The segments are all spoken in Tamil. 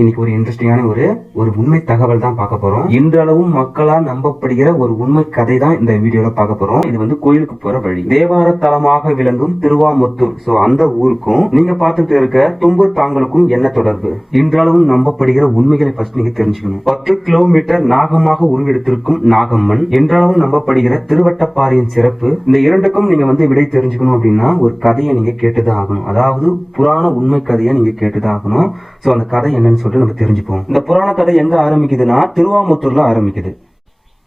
இன்னைக்கு ஒரு இன்ட்ரெஸ்டிங்கான ஒரு ஒரு உண்மை தகவல் தான் பார்க்க போறோம். இன்றளவும் மக்களால் நம்பப்படுகிற ஒரு உண்மை கதை தான் இந்த வீடியோல பார்க்க போறோம். இது வந்து கோயிலுக்கு போற வழி. தேவார தலமாக விளங்கும் திருவாமுத்தூர். சோ அந்த ஊருக்கும் நீங்க பார்த்துட்டு இருக்க தும்பூர் தாங்களுக்கும் என்ன தொடர்பு? இன்றளவும் நம்பப்படுகிற உண்மைகளை ஃபர்ஸ்ட் நீங்க தெரிஞ்சுக்கணும். பத்து கிலோமீட்டர் நாகமாக உருவெடுத்திருக்கும் நாகம்மன் இன்றளவும் நம்பப்படுகிற திருவட்டப்பாறையின் சிறப்பு. இந்த இரண்டுக்கும் நீங்க வந்து விடை தெரிஞ்சுக்கணும் அப்படின்னா ஒரு கதையை நீங்க கேட்டுதான் ஆகணும். அதாவது புராண உண்மை கதையை நீங்க கேட்டுதான் ஆகணும். சோ அந்த கதை என்னன்னு சொல்லிட்டு நம்ம தெரிஞ்சுப்போம். இந்த புராண கதை எங்க ஆரம்பிக்குதுன்னா திருவாமுத்தூர்ல ஆரம்பிக்குது.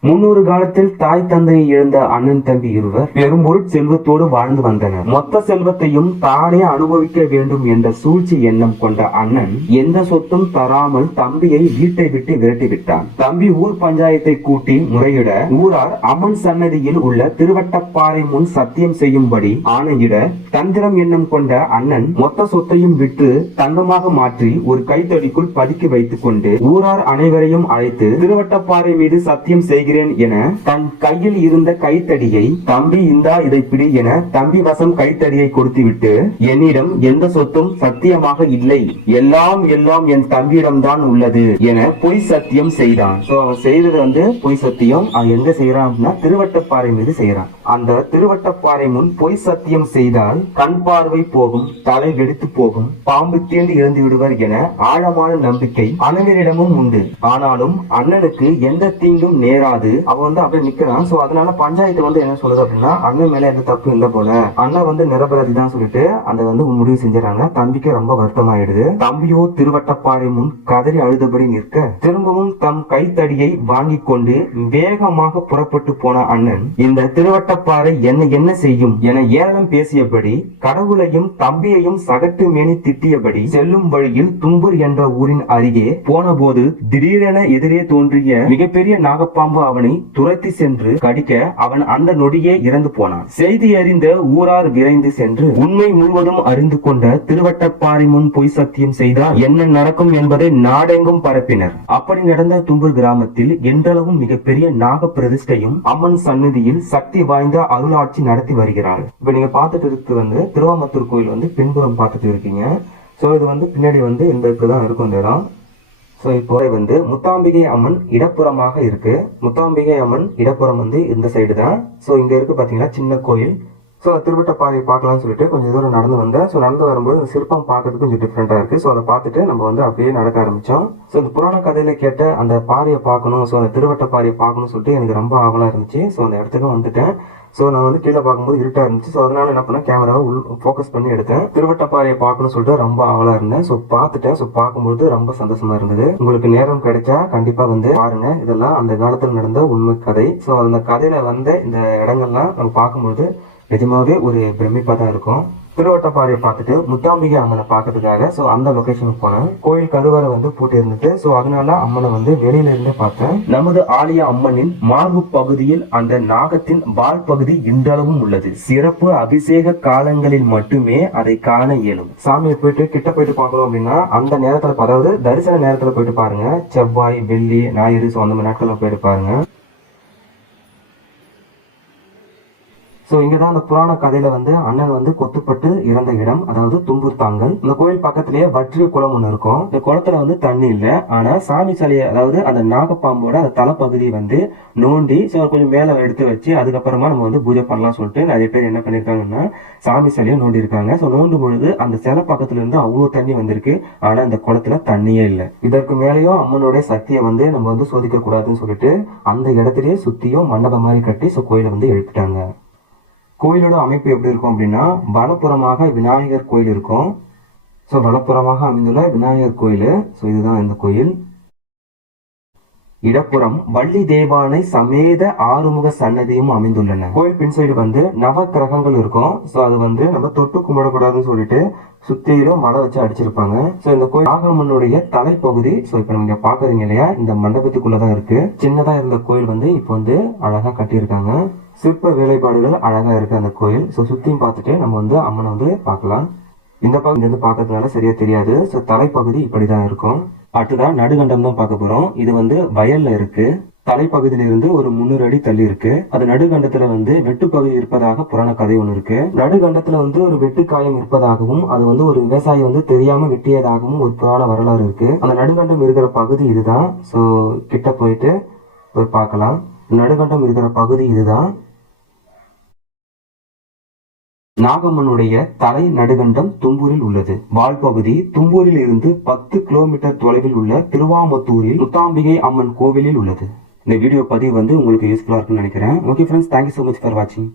முன்னொரு காலத்தில் தாய் தந்தையை இழந்த அண்ணன் தம்பி இருவர் பெரும்பொருள் செல்வத்தோடு வாழ்ந்து வந்தனர். மொத்த செல்வத்தையும் தானே அனுபவிக்க வேண்டும் என்ற சூழ்ச்சி எண்ணம் கொண்ட அண்ணன் எந்த சொத்தும் தராமல் தம்பியை வீட்டை விட்டு விரட்டி விட்டான். தம்பி ஊர் பஞ்சாயத்தை கூட்டி முறையிட ஊரார் அம்மன் சன்னதியில் உள்ள திருவட்டப்பாறை முன் சத்தியம் செய்யும்படி ஆணையிட தந்திரம் எண்ணம் கொண்ட அண்ணன் மொத்த சொத்தையும் விற்று தங்கமாக மாற்றி ஒரு கைத்தடிக்குள் பதுக்கி வைத்துக் கொண்டு ஊரார் அனைவரையும் அழைத்து திருவட்டப்பாறை மீது சத்தியம் செய்கிறேன் என தன் கையில் இருந்த கைத்தடியை தம்பி இந்தா இதை பிடி என தம்பி வசம் கைத்தடியை கொடுத்துவிட்டு என்னிடம் எந்த சொத்தும் சத்தியமாக இல்லை. எல்லாம் எல்லாம் என் தம்பியிடம்தான் உள்ளது என பொய் சத்தியம் செய்தான். சோ அவன் செய்தது வந்து பொய் சத்தியம். அவன் எங்க செய்யறான் அப்படின்னா திருவட்டப்பாறை மீது செய்யறான் அந்த திருவட்டப்பாறை முன் பொய் சத்தியம் செய்தால் கண் பார்வை போகும் தலை வெடித்து போகும் பாம்பு தீண்டு இறந்து விடுவர் என ஆழமான நம்பிக்கை அனைவரிடமும் உண்டு. ஆனாலும் அண்ணனுக்கு எந்த தீங்கும் நேராது. அவன் வந்து அப்படியே நிக்கிறான். சோ அதனால பஞ்சாயத்து வந்து என்ன சொல்லுது அப்படின்னா அண்ணன் மேல எந்த தப்பு இல்லை போல. அண்ணன் வந்து நிரபராதி தான் சொல்லிட்டு அந்த வந்து முடிவு செஞ்சாங்க தம்பிக்கு ரொம்ப வருத்தமாயிடுது. தம்பியோ திருவட்டப்பாறை முன் கதறி அழுதபடி நிற்க திரும்பவும் தம் கைத்தடியை வாங்கி கொண்டு வேகமாக புறப்பட்டு போன அண்ணன் இந்த திருவட்டப்பாறை என்ன என்ன செய்யும் என ஏளனம் பேசியபடி கடவுளையும் தம்பியையும் சகட்டு மேனி திட்டியபடி செல்லும் வழியில் தும்பூர் என்ற ஊரின் அருகே போனபோது திடீரென எதிரே தோன்றிய மிகப்பெரிய நாகப்பாம்பு அவனை துரத்தி சென்று கடிக்க அவன் அந்த நொடியே இறந்து போனான். செய்தி அறிந்த ஊரார் விரைந்து சென்று உண்மை முழுவதும் அறிந்து கொண்ட திருவட்டப்பாறை முன் பொய் சத்தியம் செய்தால் என்ன நடக்கும் என்பதை நாடெங்கும் பரப்பினர். அப்படி நடந்த தும்பூர் கிராமத்தில் என்றளவும் மிகப்பெரிய நாக பிரதிஷ்டையும் அம்மன் சந்நிதியில் சக்தி வாய்ந்த அருளாட்சி நடத்தி வருகிறாள். இப்போ நீங்க பார்த்துட்டு வந்து திருவாமத்தூர் கோயில் வந்து பின்புறம் பார்த்துட்டு இருக்கீங்க. சோ இது வந்து பின்னாடி வந்து இந்த தான் இருக்கும் இந்த இடம். ஸோ இப்போ வந்து முத்தாம்பிகை அம்மன் இடப்புறமாக இருக்கு. முத்தாம்பிகை அம்மன் இடப்புறம் வந்து இந்த சைடு தான். ஸோ இங்க இருக்கு பாத்தீங்கன்னா சின்ன கோயில். ஸோ அந்த திருவட்டப்பாறையை பார்க்கலாம்னு சொல்லிட்டு கொஞ்சம் தூரம் நடந்து வந்தேன். ஸோ நடந்து வரும்போது இந்த சிற்பம் பார்க்கறதுக்கு கொஞ்சம் டிஃப்ரெண்ட்டாக இருக்குது ஸோ அதை பார்த்துட்டு நம்ம வந்து அப்படியே நடக்க ஆரம்பித்தோம் ஸோ இந்த புராண கதையில் கேட்ட அந்த பாறையை பார்க்கணும். ஸோ அந்த திருவட்டப்பாறையை பார்க்கணும்னு சொல்லிட்டு எனக்கு ரொம்ப ஆவலாக இருந்துச்சு. ஸோ அந்த இடத்துக்கு வந்துட்டேன். ஸோ நான் வந்து கீழே பார்க்கும்போது இருட்டாக இருந்துச்சு. ஸோ அதனால என்ன பண்ணேன்? கேமராவை உள் ஃபோக்கஸ் பண்ணி எடுத்தேன். திருவட்டப்பாறையை பார்க்கணும்னு சொல்லிட்டு ரொம்ப ஆவலாக இருந்தேன். ஸோ பார்த்துட்டேன். ஸோ பார்க்கும்போது ரொம்ப சந்தோஷமா இருந்தது. உங்களுக்கு நேரம் கிடைச்சா கண்டிப்பாக வந்து பாருங்க. இதெல்லாம் அந்த காலத்தில் நடந்த உண்மை கதை. ஸோ அந்த கதையில் வந்த இந்த இடங்கள்லாம் நம்ம பார்க்கும்போது நிஜமாவே ஒரு பிரமிப்பா தான் இருக்கும். திருவட்டப்பாறையை பார்த்துட்டு முத்தாம்பிகை அம்மனை பார்க்கறதுக்காக ஸோ அந்த லொகேஷனுக்கு போனேன். கோயில் கருவறை வந்து பூட்டி இருந்துட்டு ஸோ அதனால அம்மனை வந்து வெளியில இருந்து பார்த்தேன். நமது ஆலய அம்மனின் மார்பு பகுதியில் அந்த நாகத்தின் பால் பகுதி இன்றளவும் உள்ளது. சிறப்பு அபிஷேக காலங்களில் மட்டுமே அதை காண இயலும். சாமியை போயிட்டு கிட்ட போயிட்டு பார்க்கணும் அப்படின்னா அந்த நேரத்துல அதாவது தரிசன நேரத்துல போயிட்டு பாருங்க. செவ்வாய் வெள்ளி ஞாயிறு ஸோ அந்த மாதிரி நாட்கள்ல போயிட்டு பாருங்க. ஸோ இங்கே தான் அந்த புராண கதையில வந்து அண்ணன் வந்து கொத்துப்பட்டு இறந்த இடம் அதாவது தும்பூர் தாங்கல் இந்த கோயில் பக்கத்திலேயே வற்றிய குளம் ஒன்று இருக்கும். இந்த குளத்துல வந்து தண்ணி இல்லை. ஆனால் சாமி சிலையை அதாவது அந்த நாகப்பாம்போட அந்த தலைப்பகுதியை வந்து நோண்டி ஸோ கொஞ்சம் மேலே எடுத்து வச்சு அதுக்கப்புறமா நம்ம வந்து பூஜை பண்ணலாம் சொல்லிட்டு நிறைய பேர் என்ன பண்ணியிருக்காங்கன்னா சாமி சிலையை நோண்டி இருக்காங்க ஸோ நோண்டும் பொழுது அந்த சிலை பக்கத்துல இருந்து அவ்வளோ தண்ணி வந்திருக்கு. ஆனால் இந்த குளத்துல தண்ணியே இல்லை. இதற்கு மேலேயும் அம்மனுடைய சக்தியை வந்து நம்ம வந்து சோதிக்க கூடாதுன்னு சொல்லிட்டு அந்த இடத்துலயே சுத்தியும் மண்டபம் மாதிரி கட்டி ஸோ கோயிலை வந்து எழுப்பிட்டாங்க. கோயிலோட அமைப்பு எப்படி இருக்கும் அப்படின்னா வலப்புறமாக விநாயகர் கோயில் இருக்கும். ஸோ வலப்புறமாக அமைந்துள்ள விநாயகர் கோயில். ஸோ இதுதான் இந்த கோயில். இடப்புறம் வள்ளி தேவானை சமேத ஆறுமுக சன்னதியும் அமைந்துள்ளன. கோயில் பின் சைடு வந்து நவ கிரகங்கள் இருக்கும். ஸோ அது வந்து நம்ம தொட்டு கும்பிடக்கூடாதுன்னு சொல்லிட்டு சுத்தியிலும் மலை வச்சு அடிச்சிருப்பாங்க. ஸோ இந்த கோயில் நாகம்மனுடைய தலைப்பகுதி. ஸோ இப்போ நீங்க பாக்குறீங்க இல்லையா? இந்த மண்டபத்துக்குள்ளதான் இருக்கு. சின்னதா இருந்த கோயில் வந்து இப்போ வந்து அழகா கட்டியிருக்காங்க. சிற்ப வேலைப்பாடுகள் அழகா இருக்கு அந்த கோயில். ஸோ சுத்தியும் பார்த்துட்டு நம்ம வந்து அம்மனை வந்து பார்க்கலாம். இந்த பக்கம் இருந்து பார்க்கறதுனால சரியா தெரியாது. ஸோ தலைப்பகுதி இப்படிதான் இருக்கும். அடுத்ததான் நடுகண்டம் தான் பார்க்க போறோம். இது வந்து வயல்ல இருக்கு. தலைப்பகுதியிலிருந்து ஒரு முன்னூறு அடி தள்ளி இருக்கு. அது நடுகண்டத்துல வந்து வெட்டுப்பகுதி இருப்பதாக புராண கதை ஒன்று இருக்கு. நடுகண்டத்துல வந்து ஒரு வெட்டுக்காயம் இருப்பதாகவும் அது வந்து ஒரு விவசாயி வந்து தெரியாம வெட்டியதாகவும் ஒரு புராண வரலாறு இருக்கு. அந்த நடுகண்டம் இருக்கிற பகுதி இதுதான். ஸோ கிட்ட போயிட்டு போய் பார்க்கலாம். நடுகண்டம் இருக்கிற பகுதி இதுதான். நாகம்மனுடைய தலை நடுகண்டம் தும்பூரில் உள்ளது. வால்பகுதி தும்பூரில் இருந்து பத்து கிலோமீட்டர் தொலைவில் உள்ள திருவாமத்தூரில் முத்தாம்பிகை அம்மன் கோவிலில் உள்ளது. இந்த வீடியோ பதிவு வந்து உங்களுக்கு யூஸ்ஃபுல்லா இருக்குன்னு நினைக்கிறேன். Okay friends thank you so much for வாட்சிங்